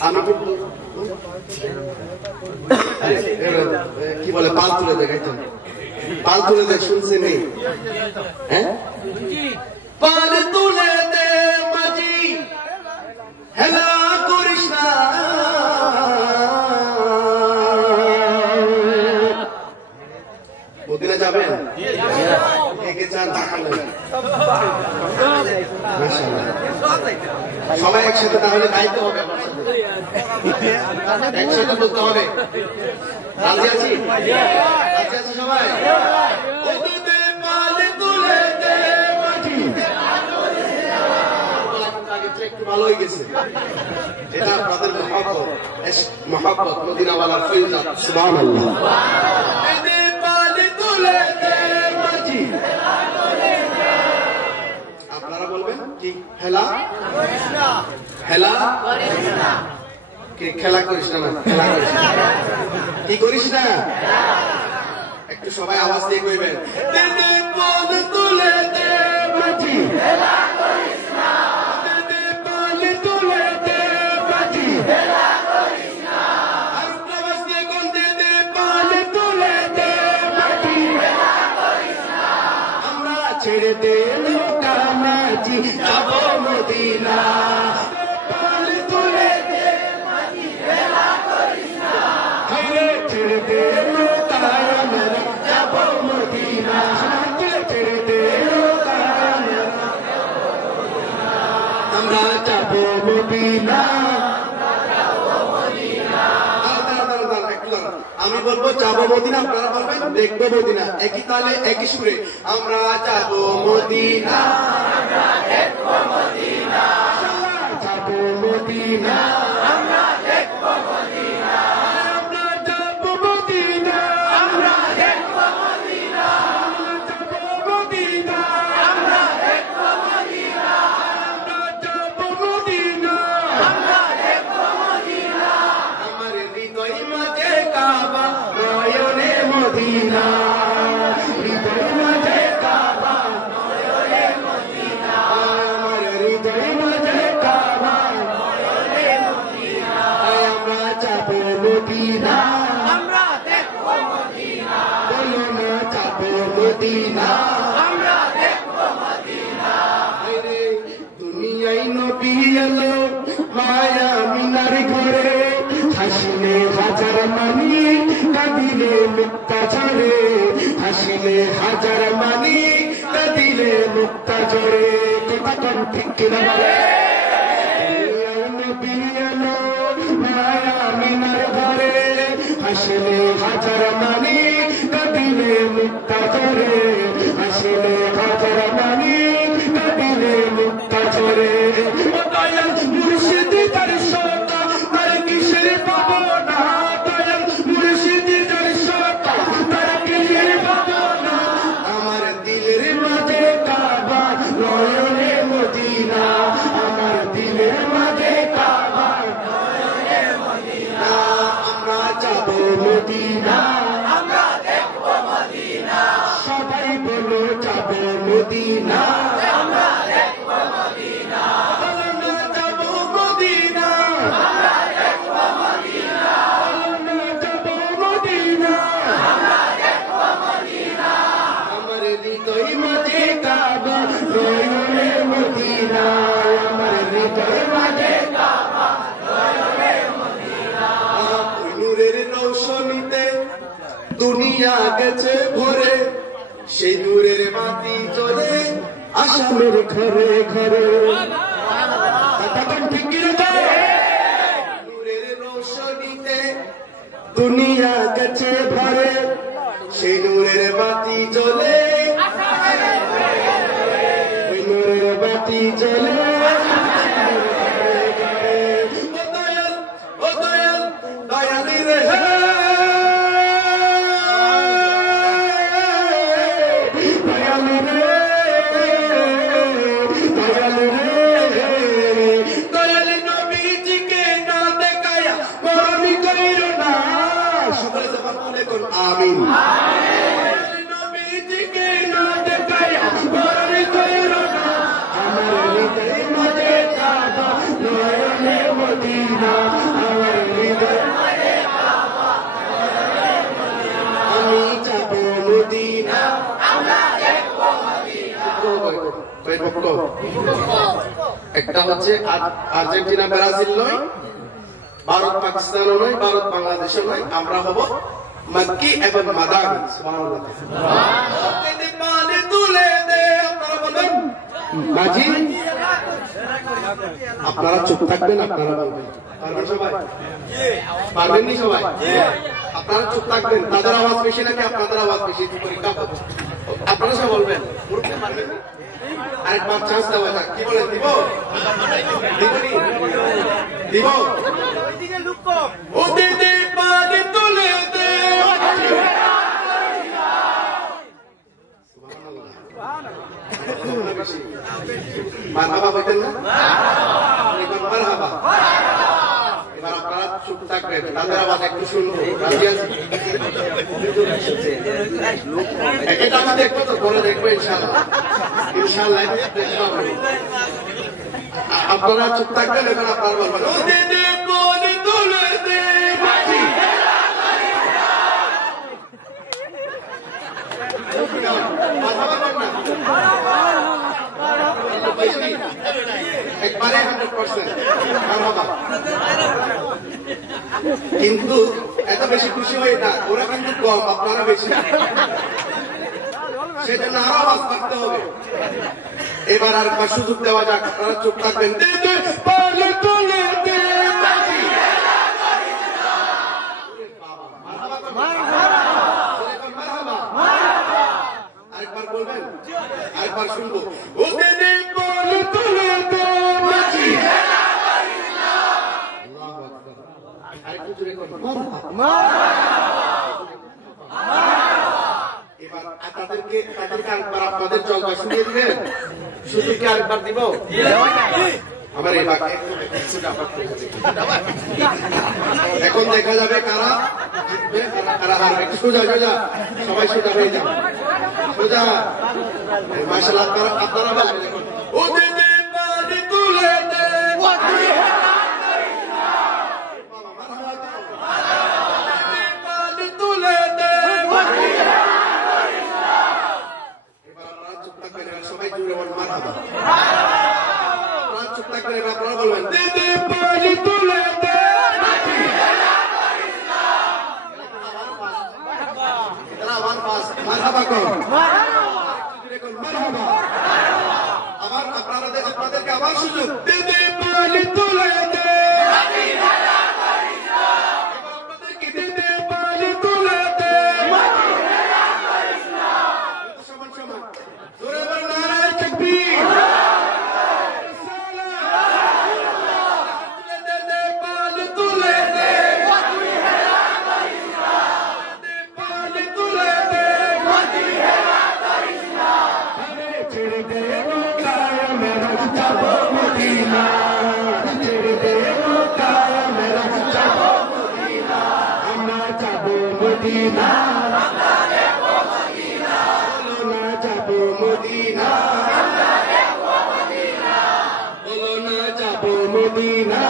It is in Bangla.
আমি কি বলে পাল তুলে দেখাইতাম, পাল তুলে দেখ শুনছে নেই, হ্যাঁ পাল তুলে দে মাঝি হেলা করিস না, মদিনা যাবেন কে চান সবাই একসাথে, তাহলে গাইতে হবে, একসাথে বলতে হবে। রাজি আছি, রাজি আছি সবাই। একটু ভালো হয়ে গেছে, এটা আপনাদের মহব্বত মদিনাওয়ালার ফয়জাত। সুবহানাল্লাহ। আপনারা বলবেন কি হেলা হেলা কি খেলা করিস না, খেলা করিস না, কি করিস না, একটু সবাই আওয়াজ দিয়ে কইবেন তুলে দে মাঝি হেলা করিস না, তুলে দে মাঝি হেলা করিস না, আর আওয়াজ দিয়ে কোন দে দে পাল তুলে দে মাঝি হেলা করিস না, আমরা ছেড়ে দে নৌকা মাঝি যাব মদিনা, পাল তুলে দে মাঝি হেলা করিস না, ছেড়ে দে নৌকা আমরা যাব মদিনা, ছেড়ে দে নৌকা আমরা যাব মদিনা। আমি বলবো যাবো মদিনা, আপনারা বলবেন দেখবো মদিনা, একই তালে একই সুরে। আমরা যাবো মদিনা, আমরা দেখবো মদিনা, যাবো মদিনা, আমরা দেখবো মদিনা, আমরা যাবো মদিনা, আমরা দেখবো মদিনা, যাবো মদিনা, আমরা দেখবো মদিনা, আমরা যাবো মদিনা, আমরা দেখবো মদিনা, আমার হৃদয় মাঝে কাবা নয়নে মদিনা, হৃদয় মাঝে কাবা নয়নে মদিনা, আমার হৃদয় মাঝে কাবা নয়নে মদিনা, আমরা যাবো মদিনা, আমরা দেখবো মদিনা, বলো না যাবো মদিনা, আমরা দেখবো মদিনা। আরে দুনিয়ায় নবী এলো মায়া মিনার ঘরে, হাসিলে হাজার মানি কাঁদিলে মুক্তা ঝরে, হাসিলে হাজার মানি কাঁদিলে মুক্তা ঝরে, কথা কোন ঠিক কিনা বলে? নবী এলো মায়া মিনার ঘরে, হাসিলে হাজার মানি কাঁদিলে মুক্তা ঝরে, হাসিলে হাজার মানি কাঁদিলে মুক্তা ঝরে, দয়াল মুর্শিদ তার সতা তার কিসের পাবো না, দয়াল মুর্শিদ তার সতা তার কিসের পাবো না, আমার দিলের মাঝে কাবা নয়নে মদিনা, আমার দিলের মাঝে কাবা নয়নে মদিনা, আমরা যাবো মদিনা, আমরা দেখবো মদিনা, সবাই বলো যাবো মদিনা, আমরা দেখবো মদিনা, আমরা যাবো মদিনা, আমরা দেখবো মদিনা, আমরা যাবো মদিনা, আমরা দেখবো মদিনা, আমার হৃদয় মাঝে কাবা নয়নে মদিনা, আমার হৃদয় মাঝে কাবা নয়নে মদিনা, ওই নূরের রৌশনীতে দুনিয়া গেছে ভরে, সেই নূরের বাতি জ্বলে আসামের ঘরে ঘরে, ঠিক কিনা? নূরের রৌশনীতে দুনিয়া গেছে ভরে, সেই নূরের বাতি জ্বলে, ওই নূরের বাতি জ্বলে, ও দয়াল, ও দয়াল, দয়ালি রে, দয়ালি রে, দয়ালি রে, দয়ালি নবীজিকে না দেখায়া মরমি কইরো না, সকলে জবান তুলে কোন আমিন। দয়ালি নবীজিকে না দেখায়া মরমি কইরো না, আমার হৃদয় মাঝে কাবা নয়নে মদিনা, মদিনা আমার হৃদয় আমি যাব মদিনা একটা হচ্ছে আর্জেন্টিনা ব্রাজিল নয়, ভারত পাকিস্তানও নয়, ভারত বাংলাদেশও নয়, আমরা হব মক্কি এবং মাদানী। তুলে দে আপনারা বলবেন মাঝি, আপনারা চুপ থাকবেন, আপনারা বলবেন পারবেন সবাই? পারবেননি সবাই? আপনারা চুপ থাকবেন, তাদের আওয়াজ বেশি নাকি আপনাদের আওয়াজ বেশি? পরীক্ষা আপনারা সব বলবেন, পারবেন? আরেকবার চান্স দেওয়া যাক, কি বলেন? দিব দিব ও দিদি পানি তুলে দে মারহাবা বলতেন না? এবার মারহাবা। এবার আপনারা চুপ থাকবেন, তাদের আওয়াজ একটু শুনবো। রাজি আছি? এটা আমি দেখবো তো, পরে দেখবো ইনশাআল্লাহ। ইনশাআল্লাহ আপনারা চুপ থাকবেন, এবার আপনারা বলবেন ও দিদি পানি তুলে দে মাঝি। একবারে 100% কিন্তু এত বেশি খুশি হয়ে না, ওরা কিন্তু কম, আপনারা বেশি, সেজন্য আরো আওয়াজ করতে হবে। এবার আর সুযোগ দেওয়া যাক, আপনারা চুপ থাকবেন। আরেকবার বলবেন, আরেকবার শুনবো। ও দিদি বলে তুলে দে মাঝি। আরেকটু জোরে করবেন। এবার তাদেরকে আরেকবার আপনাদের জলবা শুনিয়ে দিবেন। সুযোগকে আরেকবার দিব আমার এই বাকি এখন দেখা যাবে কারা জিতবে, কারা হারবে। একটু সোজা সোজা, সবাই সোজা হয়ে যাবে, সোজা। মাশাআল্লাহ আপনারা বলবেন ও দিদি পানি তুলে দে পানি তুলে দে। এবার আপনারা চুপ থাকবেন, সবাই জুড়ে বলুন মারহাবা। আপনারা চুপ থাকবেন, আপনারা বলবেন দিদি পানি তুলে দে। মারহাবা কর, মারহাবা। আবার আপনাদেরকে আবার সুযোগ। দিদি পানি তুলে দে, আপনাদেরকে দিদি পানি তুলে দে। সমান সমান জোরে বল নারায়ে তাকবীর। পানি তুলে দে, ছেড়ে দে মেরা যাব মদিনা, ছেড়ে দে মেরা যাব মদিনা, আমরা যাব মদিনা, আমরা যাব মদিনা, বলো না যাব মদিনা, আমরা যাব মদিনা, বলো না যাব মদিনা।